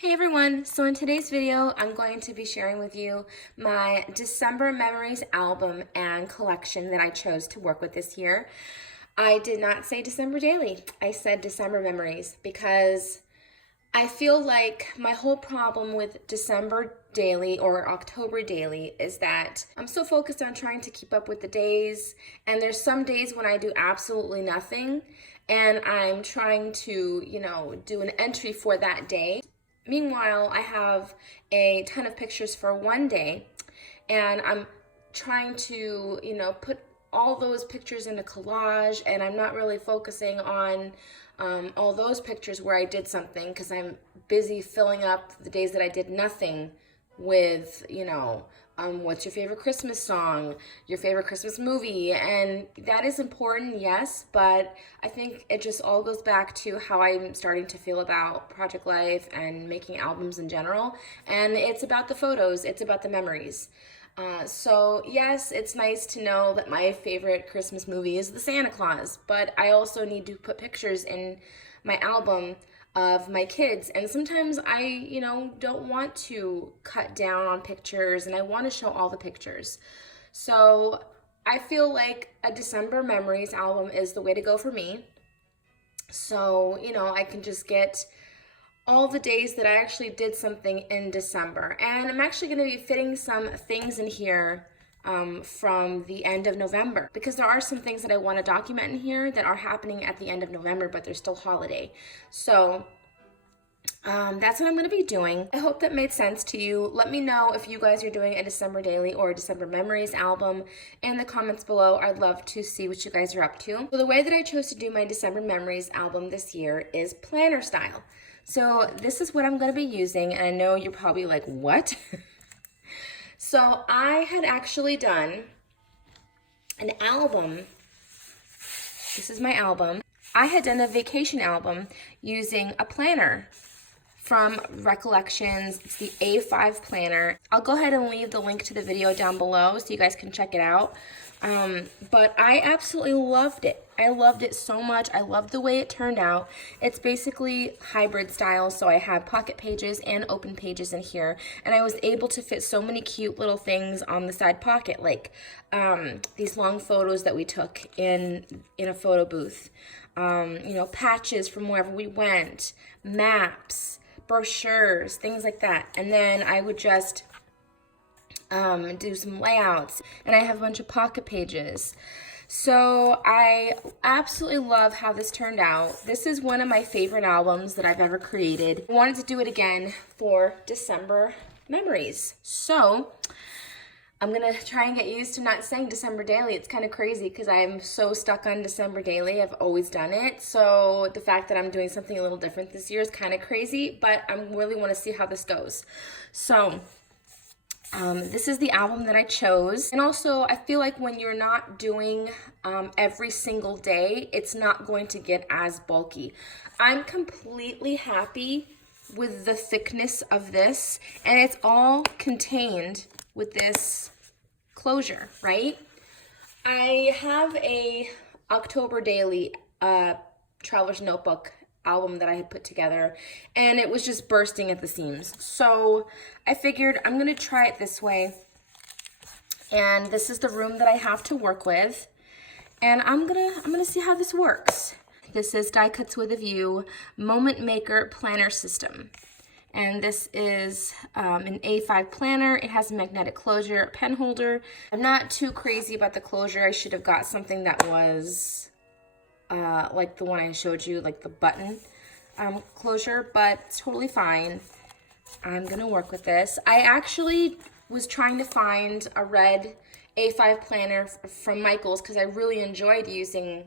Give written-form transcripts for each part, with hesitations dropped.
Hey everyone, so in today's video I'm going to be sharing with you my December Memories album and collection that I chose to work with this year. I did not say December Daily, I said December Memories because I feel like my whole problem with December Daily or October Daily is that I'm so focused on trying to keep up with the days, and there's some days when I do absolutely nothing and I'm trying to, do an entry for that day. Meanwhile, I have a ton of pictures for one day, and I'm trying to, put all those pictures in a collage, and I'm not really focusing on all those pictures where I did something because I'm busy filling up the days that I did nothing with, what's your favorite Christmas song, your favorite Christmas movie, and that is important, yes, but I think it just all goes back to how I'm starting to feel about project life and making albums in general, and it's about the photos, it's about the memories. So yes, it's nice to know that my favorite Christmas movie is The Santa Claus, but I also need to put pictures in my album of my kids, and sometimes I, don't want to cut down on pictures and I want to show all the pictures. So I feel like a December Memories album is the way to go for me. So, I can just get all the days that I actually did something in December. And I'm actually going to be fitting some things in here from the end of November, because there are some things that I want to document in here that are happening at the end of November, but they're still holiday. So that's what I'm going to be doing. I hope that made sense to you. Let me know if you guys are doing a December Daily or a December Memories album in the comments below. I'd love to see what you guys are up to. So the way that I chose to do my December Memories album this year is planner style. So this is what I'm going to be using, and I know you're probably like, what? So I had actually done an album. This is my album. I had done a vacation album using a planner from Recollections. It's the A5 planner. I'll go ahead and leave the link to the video down below so you guys can check it out. But I absolutely loved it. I loved it so much. I loved the way it turned out. It's basically hybrid style, so I have pocket pages and open pages in here, and I was able to fit so many cute little things on the side pocket, like these long photos that we took in a photo booth, patches from wherever we went, maps, brochures, things like that. And then I would just do some layouts, and I have a bunch of pocket pages. So I absolutely love how this turned out. This is one of my favorite albums that I've ever created. I wanted to do it again for December Memories. So I'm gonna try and get used to not saying December Daily. It's kind of crazy because I'm so stuck on December Daily. I've always done it. So the fact that I'm doing something a little different this year is kind of crazy, but I really want to see how this goes. So this is the album that I chose. And also, I feel like when you're not doing every single day, it's not going to get as bulky. I'm completely happy with the thickness of this, and it's all contained with this closure, right? I have a October Daily Traveler's Notebook album that I had put together, and it was just bursting at the seams. So I figured I'm gonna try it this way, and this is the room that I have to work with, and I'm gonna see how this works. This is Die Cuts with a View Moment Maker Planner System, and this is an A5 planner. It has a magnetic closure, a pen holder. I'm not too crazy about the closure. I should have got something that was like the one I showed you, like the button closure, but it's totally fine. I'm gonna work with this. I actually was trying to find a red A5 planner from Michael's because I really enjoyed using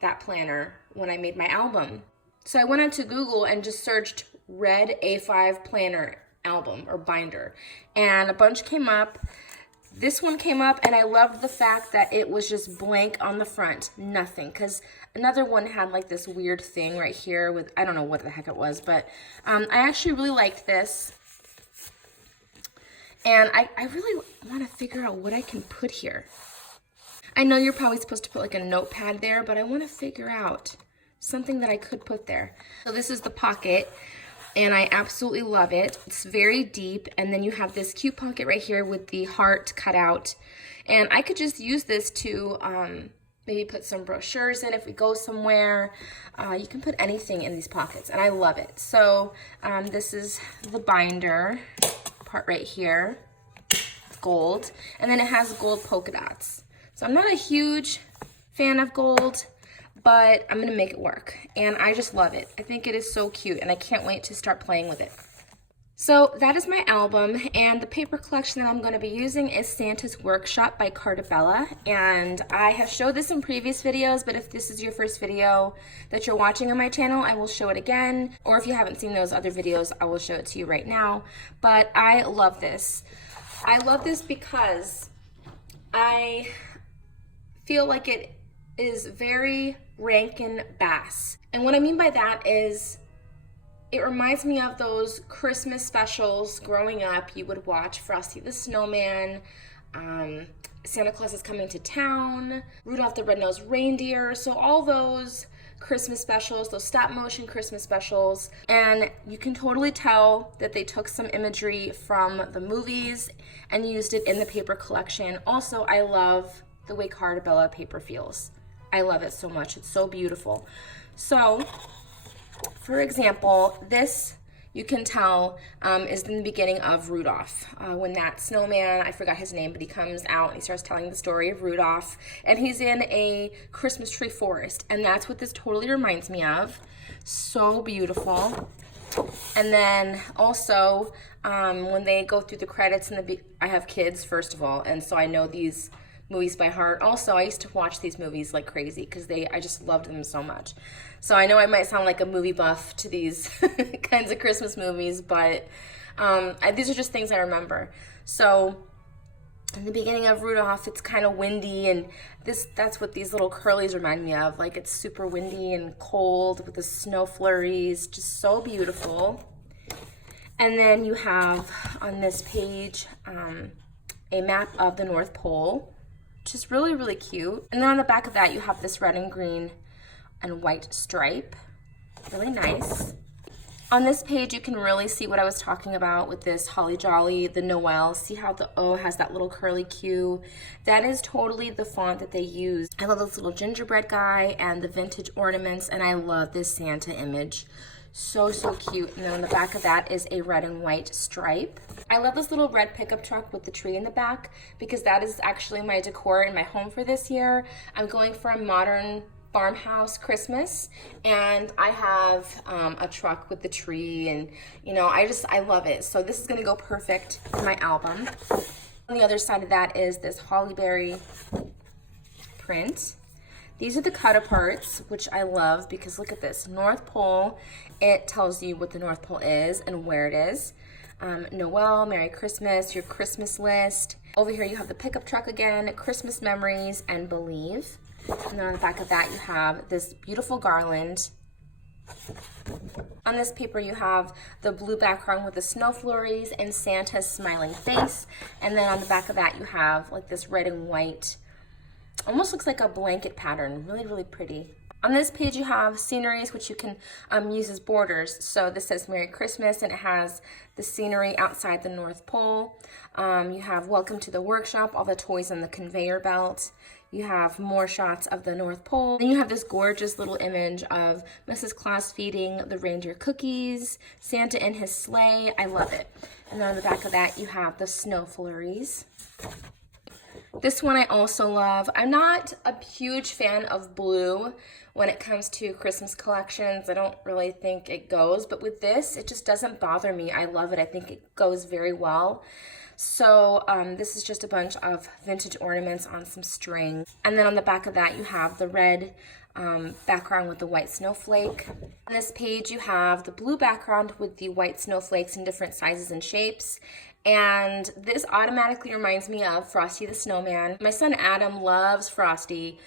that planner when I made my album. So I went onto Google and just searched red A5 planner album or binder, and a bunch came up. This one came up, and I loved the fact that it was just blank on the front, nothing, because another one had like this weird thing right here with, I don't know what the heck it was, but I actually really liked this, and I really want to figure out what I can put here. I know you're probably supposed to put like a notepad there, but I want to figure out something that I could put there. So this is the pocket. and I absolutely love it. It's very deep, and then you have this cute pocket right here with the heart cut out. And I could just use this to maybe put some brochures in if we go somewhere. You can put anything in these pockets, and I love it. So this is the binder part right here, gold, and then it has gold polka dots. So I'm not a huge fan of gold, but I'm gonna make it work, and I just love it. I think it is so cute, and I can't wait to start playing with it. So that is my album, and the paper collection that I'm going to be using is Santa's Workshop by Cartabella, and I have showed this in previous videos, but if this is your first video that you're watching on my channel, I will show it again, or if you haven't seen those other videos, I will show it to you right now. But I love this. I love this because I feel like it is very Rankin Bass, and what I mean by that is it reminds me of those Christmas specials growing up. You would watch Frosty the Snowman, Santa Claus is Coming to Town, Rudolph the Red-Nosed Reindeer. So all those Christmas specials, those stop motion Christmas specials. And you can totally tell that they took some imagery from the movies and used it in the paper collection. Also, I love the way Cartabella paper feels. I love it so much. It's so beautiful. So, for example, this you can tell is in the beginning of Rudolph. When that snowman, I forgot his name, but he comes out and he starts telling the story of Rudolph, and he's in a Christmas tree forest, and that's what this totally reminds me of. So beautiful. And then also when they go through the credits, I have kids, first of all, and so I know these movies by heart. Also, I used to watch these movies like crazy because I just loved them so much. So I know I might sound like a movie buff to these kinds of Christmas movies, but these are just things I remember. So in the beginning of Rudolph, it's kind of windy, and that's what these little curlies remind me of. Like, it's super windy and cold with the snow flurries, just so beautiful. And then you have on this page a map of the North Pole, which is really, really cute. And then on the back of that, you have this red and green and white stripe. Really nice. On this page, you can really see what I was talking about with this Holly Jolly, the Noel. See how the O has that little curly Q? That is totally the font that they use. I love this little gingerbread guy and the vintage ornaments, and I love this Santa image. So, so cute. And then on the back of that is a red and white stripe. I love this little red pickup truck with the tree in the back because that is actually my decor in my home for this year. I'm going for a modern farmhouse Christmas, and I have a truck with the tree, and you know, I love it. So this is gonna go perfect in my album. On the other side of that is this holly berry print. These are the cut aparts, which I love because look at this, North Pole. It tells you what the North Pole is and where it is. Noel, Merry Christmas, your Christmas list. Over here you have the pickup truck again, Christmas memories, and believe. And then on the back of that you have this beautiful garland. On this paper you have the blue background with the snow flurries and Santa's smiling face. And then on the back of that you have like this red and white, almost looks like a blanket pattern. Really, really pretty. On this page you have sceneries which you can use as borders. So this says Merry Christmas, and it has the scenery outside the North Pole. You have Welcome to the Workshop, all the toys on the conveyor belt. You have more shots of the North Pole. Then you have this gorgeous little image of Mrs. Claus feeding the reindeer cookies, Santa in his sleigh. I love it. And then on the back of that you have the snow flurries. This one I also love. I'm not a huge fan of blue when it comes to Christmas collections. I don't really think it goes, but with this, it just doesn't bother me. I love it. I think it goes very well. So this is just a bunch of vintage ornaments on some string. And then on the back of that, you have the red background with the white snowflake. On this page, you have the blue background with the white snowflakes in different sizes and shapes. And this automatically reminds me of Frosty the Snowman. My son Adam loves Frosty,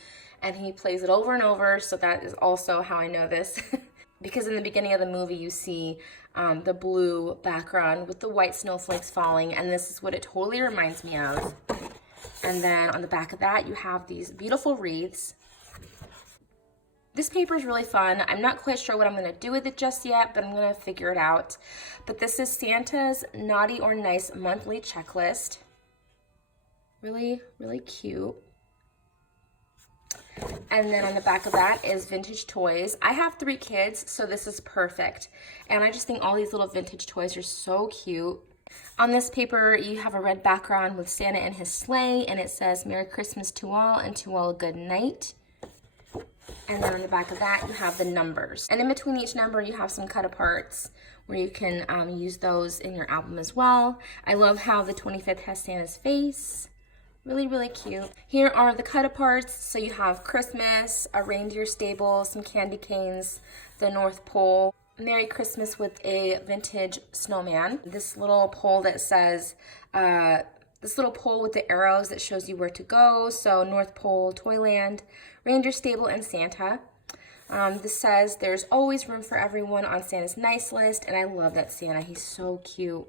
and he plays it over and over, so that is also how I know this. Because in the beginning of the movie, you see the blue background with the white snowflakes falling, and this is what it totally reminds me of. And then on the back of that, you have these beautiful wreaths. This paper is really fun. I'm not quite sure what I'm going to do with it just yet, but I'm going to figure it out. But this is Santa's Naughty or Nice monthly checklist. Really, really cute. And then on the back of that is vintage toys. I have 3 kids, so this is perfect. And I just think all these little vintage toys are so cute. On this paper, you have a red background with Santa and his sleigh, and it says, Merry Christmas to all, and to all a good night. And then on the back of that, you have the numbers. And in between each number, you have some cut aparts where you can use those in your album as well. I love how the 25th has Santa's face. Really, really cute. Here are the cut aparts. So you have Christmas, a reindeer stable, some candy canes, the North Pole, Merry Christmas with a vintage snowman. This little pole that says, this little pole with the arrows that shows you where to go. So North Pole, Toyland, Reindeer Stable, and Santa. This says there's always room for everyone on Santa's nice list. And I love that Santa. He's so cute.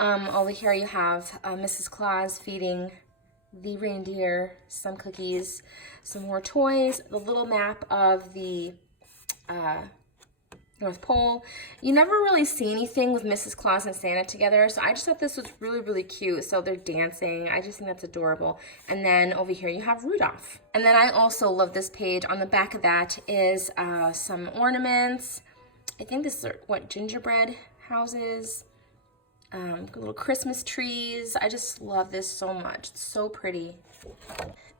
Over here you have Mrs. Claus feeding the reindeer some cookies, some more toys, the little map of the North Pole. You never really see anything with Mrs. Claus and Santa together, so I just thought this was really, really cute. So they're dancing. I just think that's adorable. And then over here you have Rudolph. And then I also love this page. On the back of that is some ornaments. I think this is what, gingerbread houses. Little Christmas trees. I just love this so much. It's so pretty.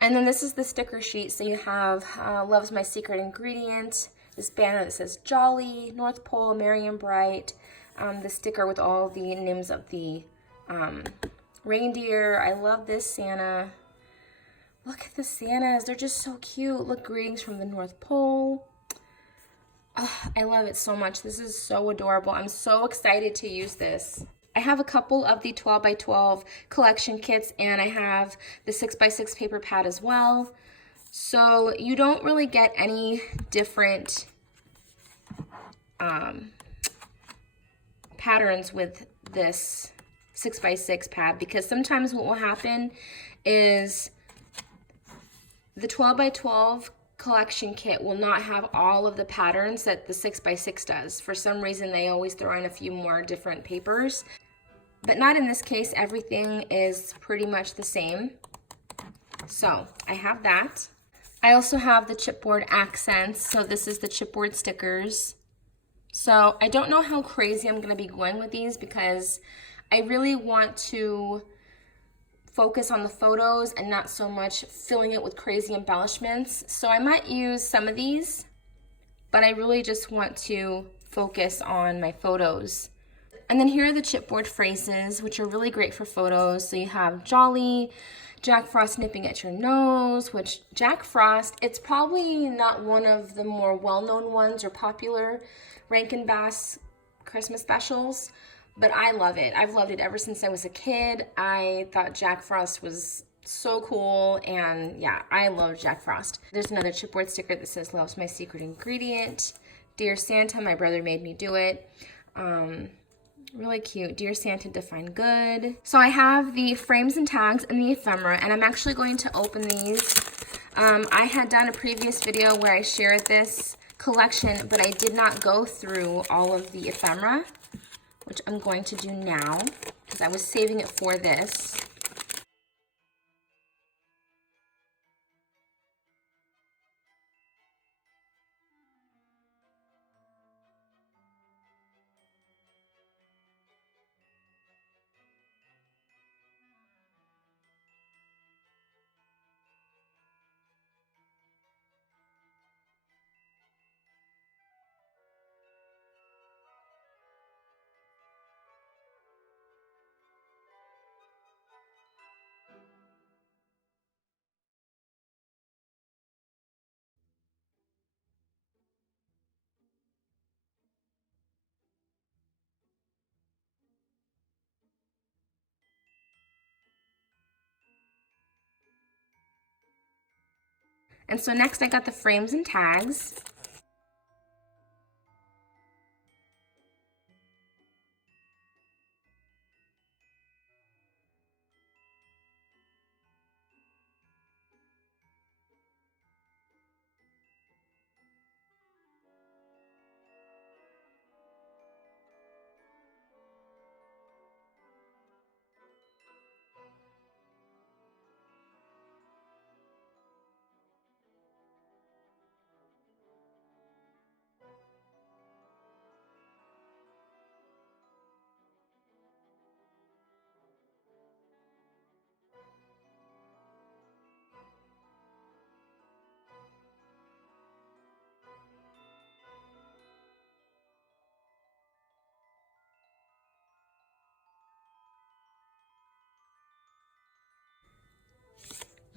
And then this is the sticker sheet. So you have Love's My Secret Ingredient, this banner that says Jolly, North Pole, Merry and Bright, the sticker with all the names of the reindeer. I love this Santa. Look at the Santas. They're just so cute. Look, greetings from the North Pole. Oh, I love it so much. This is so adorable. I'm so excited to use this. I have a couple of the 12 by 12 collection kits, and I have the 6 by 6 paper pad as well. So you don't really get any different patterns with this 6 by 6 pad, because sometimes what will happen is the 12 by 12 collection kit will not have all of the patterns that the 6 by 6 does. For some reason, they always throw in a few more different papers. But not in this case. Everything is pretty much the same. So I have that. I also have the chipboard accents. So this is the chipboard stickers. So I don't know how crazy I'm going to be going with these, because I really want to focus on the photos and not so much filling it with crazy embellishments. So I might use some of these, but I really just want to focus on my photos. And then here are the chipboard phrases, which are really great for photos. So you have Jolly, Jack Frost nipping at your nose, which Jack Frost, it's probably not one of the more well-known ones or popular Rankin Bass Christmas specials, but I love it. I've loved it ever since I was a kid. I thought Jack Frost was so cool, and yeah, I love Jack Frost. There's another chipboard sticker that says Love's My Secret Ingredient. Dear Santa, my brother made me do it. Really cute. Dear Santa, define good. So I have the frames and tags and the ephemera, and I'm actually going to open these. I had done a previous video where I shared this collection, but I did not go through all of the ephemera, which I'm going to do now because I was saving it for this. And so next I got the frames and tags.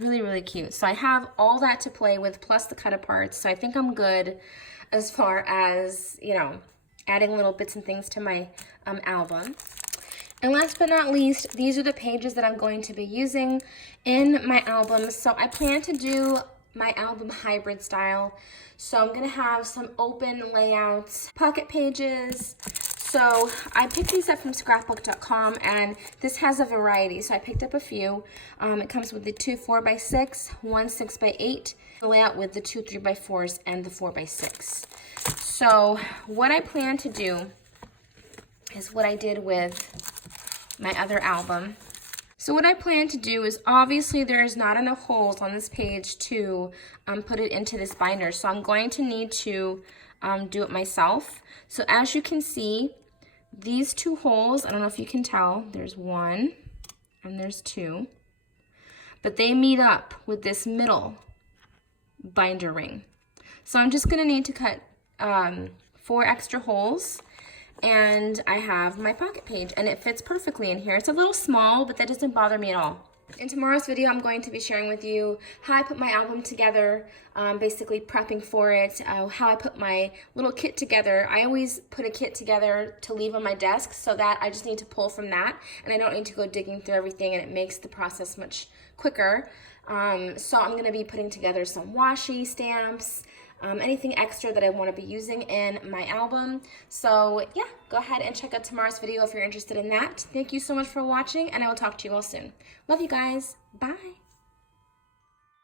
Really, really cute. So I have all that to play with plus the cut aparts. So I think I'm good as far as, you know, adding little bits and things to my album. And last but not least, these are the pages that I'm going to be using in my album. So I plan to do my album hybrid style. So I'm gonna have some open layouts, pocket pages. So I picked these up from scrapbook.com, and this has a variety. So I picked up a few. It comes with the 2 4x6, 1 6x8, the layout with the 2 3x4s and the 4x6. So what I plan to do is what I did with my other album. So what I plan to do is, obviously there is not enough holes on this page to put it into this binder. So I'm going to need to do it myself. So as you can see, these 2 holes, I don't know if you can tell, there's 1 and there's 2, but they meet up with this middle binder ring. So I'm just gonna need to cut 4 extra holes, and I have my pocket page, and it fits perfectly in here. It's a little small, but that doesn't bother me at all. In tomorrow's video, I'm going to be sharing with you how I put my album together, basically prepping for it, how I put my little kit together. I always put a kit together to leave on my desk so that I just need to pull from that, and I don't need to go digging through everything, and it makes the process much quicker. So I'm going to be putting together some washi stamps, anything extra that I want to be using in my album. So yeah, go ahead and check out tomorrow's video if you're interested in that. Thank you so much for watching, and I will talk to you all soon. Love you guys. Bye.